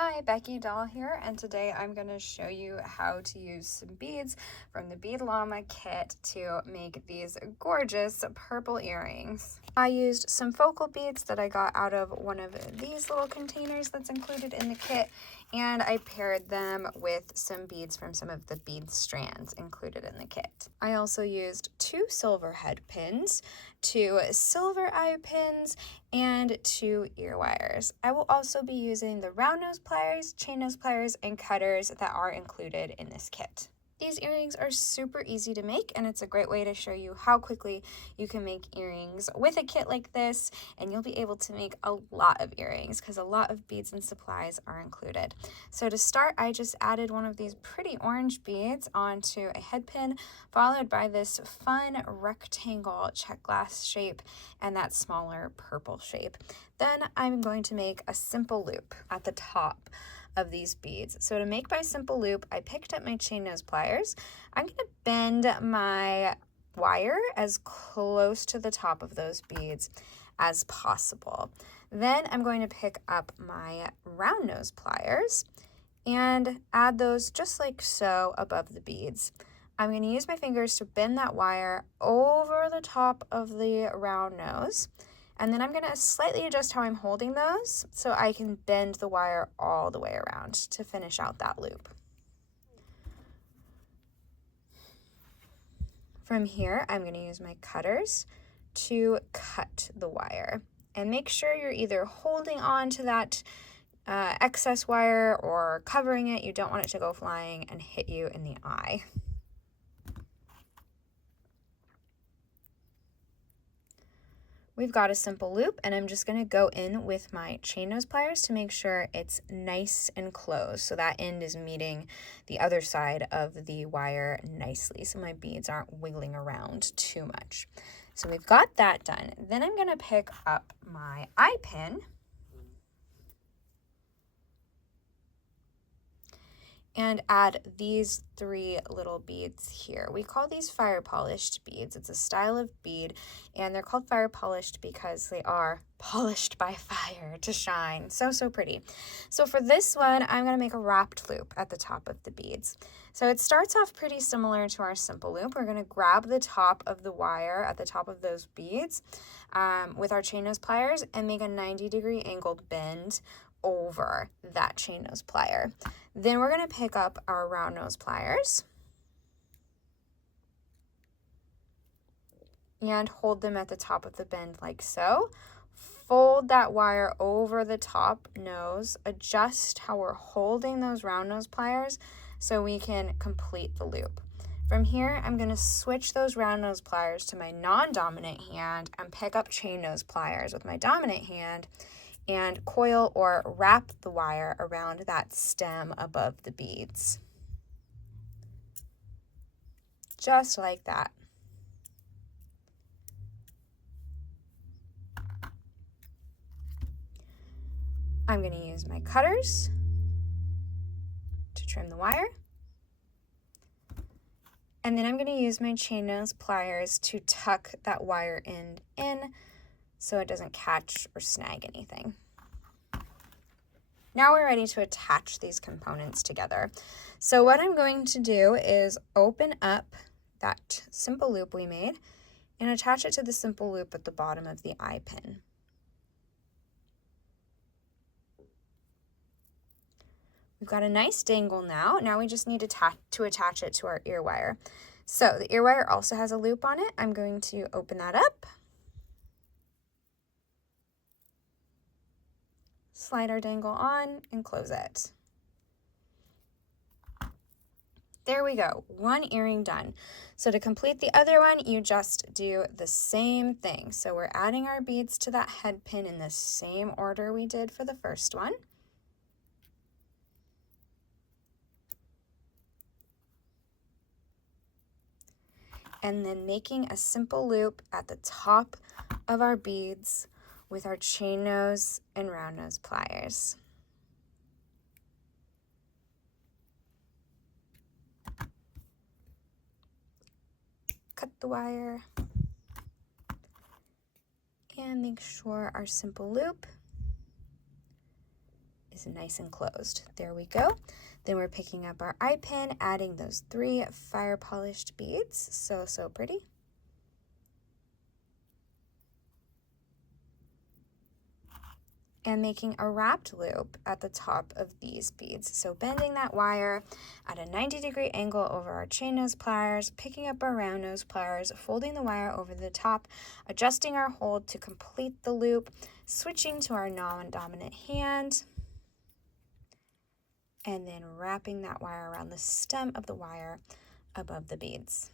Hi, Becky Doll here, and today I'm going to show you how to use some beads from the Bead Llama kit to make these gorgeous purple earrings. I used some focal beads that I got out of one of these little containers that's included in the kit, and I paired them with some beads from some of the bead strands included in the kit. I also used 2 silver head pins, 2 silver eye pins, and 2 ear wires. I will also be using the round nose pliers, chain nose pliers, and cutters that are included in this kit. These earrings are super easy to make, and it's a great way to show you how quickly you can make earrings with a kit like this, and you'll be able to make a lot of earrings because a lot of beads and supplies are included. So to start, I just added one of these pretty orange beads onto a head pin, followed by this fun rectangle check glass shape and that smaller purple shape. Then I'm going to make a simple loop at the top of these beads. So to make my simple loop, I picked up my chain nose pliers. I'm going to bend my wire as close to the top of those beads as possible. Then I'm going to pick up my round nose pliers and add those just like so above the beads. I'm going to use my fingers to bend that wire over the top of the round nose. And then I'm going to slightly adjust how I'm holding those so I can bend the wire all the way around to finish out that loop. From here, I'm going to use my cutters to cut the wire. And make sure you're either holding on to that excess wire or covering it. You don't want it to go flying and hit you in the eye. We've got a simple loop, and I'm just going to go in with my chain nose pliers to make sure it's nice and close so that end is meeting the other side of the wire nicely so my beads aren't wiggling around too much. So we've got that done. Then I'm going to pick up my eye pin and add these 3 little beads here. We call these fire polished beads. It's a style of bead, and they're called fire polished because they are polished by fire to shine. So pretty. So for this one, I'm going to make a wrapped loop at the top of the beads. So it starts off pretty similar to our simple loop. We're going to grab the top of the wire at the top of those beads with our chain nose pliers and make a 90-degree angled bend over that chain nose plier. Then we're going to pick up our round nose pliers and hold them at the top of the bend like so. Fold that wire over the top nose, adjust how we're holding those round nose pliers so we can complete the loop. From here, I'm going to switch those round nose pliers to my non-dominant hand and pick up chain nose pliers with my dominant hand and coil or wrap the wire around that stem above the beads. Just like that. I'm going to use my cutters to trim the wire. And then I'm going to use my chain nose pliers to tuck that wire end in so it doesn't catch or snag anything. Now we're ready to attach these components together. So what I'm going to do is open up that simple loop we made and attach it to the simple loop at the bottom of the eye pin. We've got a nice dangle now. Now we just need to attach it to our ear wire. So the ear wire also has a loop on it. I'm going to open that up. Slide our dangle on and close it. There we go, one earring done. So to complete the other one, you just do the same thing. So we're adding our beads to that head pin in the same order we did for the first one. And then making a simple loop at the top of our beads with our chain nose and round nose pliers. Cut the wire and make sure our simple loop is nice and closed. There we go. Then we're picking up our eye pin, adding those 3 fire polished beads. So pretty. And making a wrapped loop at the top of these beads. So bending that wire at a 90-degree angle over our chain nose pliers, picking up our round nose pliers, folding the wire over the top, adjusting our hold to complete the loop, switching to our non-dominant hand, and then wrapping that wire around the stem of the wire above the beads.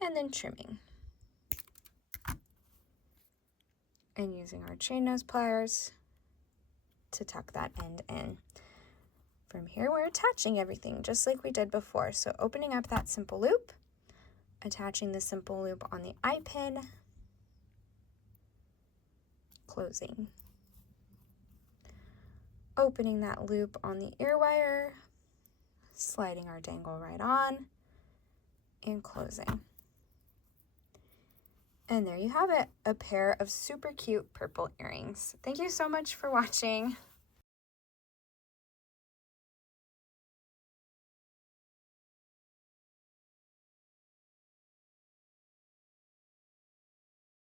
And then trimming. And using our chain nose pliers to tuck that end in. From here, we're attaching everything just like we did before. So opening up that simple loop, attaching the simple loop on the eye pin, closing. Opening that loop on the ear wire, sliding our dangle right on, and closing. And there you have it, a pair of super cute purple earrings. Thank you so much for watching.